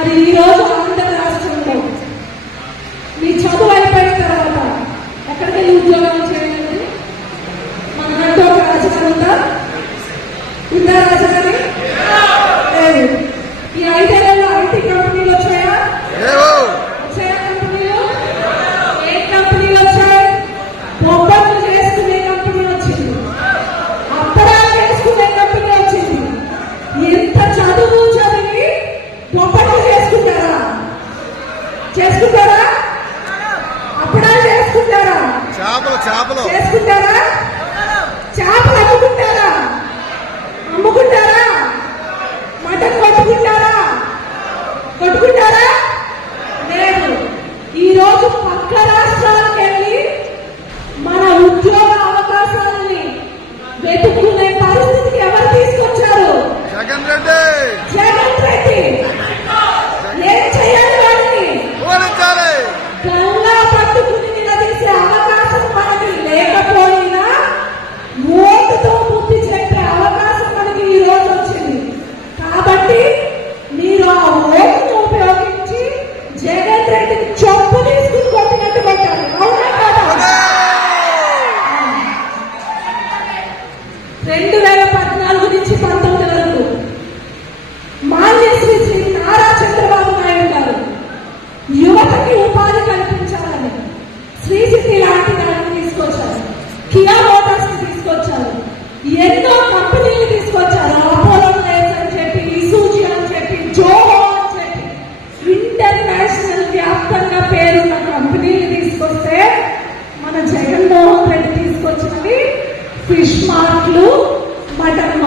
మరి ఈరోజు చేసుకుంటారా? అప్పుడా చేసుకుంటారా? చేపలు చేపలు. చేసుకుంటారా? చేపలు అమ్ముకుంటారా? అమ్ముకుంటారా? మటన్ కొట్టుకుంటారా? కొట్టుకుంటారా? ఎంతో కంపెనీలు తీసుకొచ్చారు. అపోలో లైఫ్ అని చెప్పి ఇసూజీ అని చెప్పి జోహో అని చెప్పి. ఇంటర్నేషనల్ వ్యాప్తంగా పేరున్న కంపెనీలు తీసుకొస్తే మన జగన్మోహన్ రెడ్డి తీసుకొచ్చినవి ఫిష్ మార్క్లు మటన్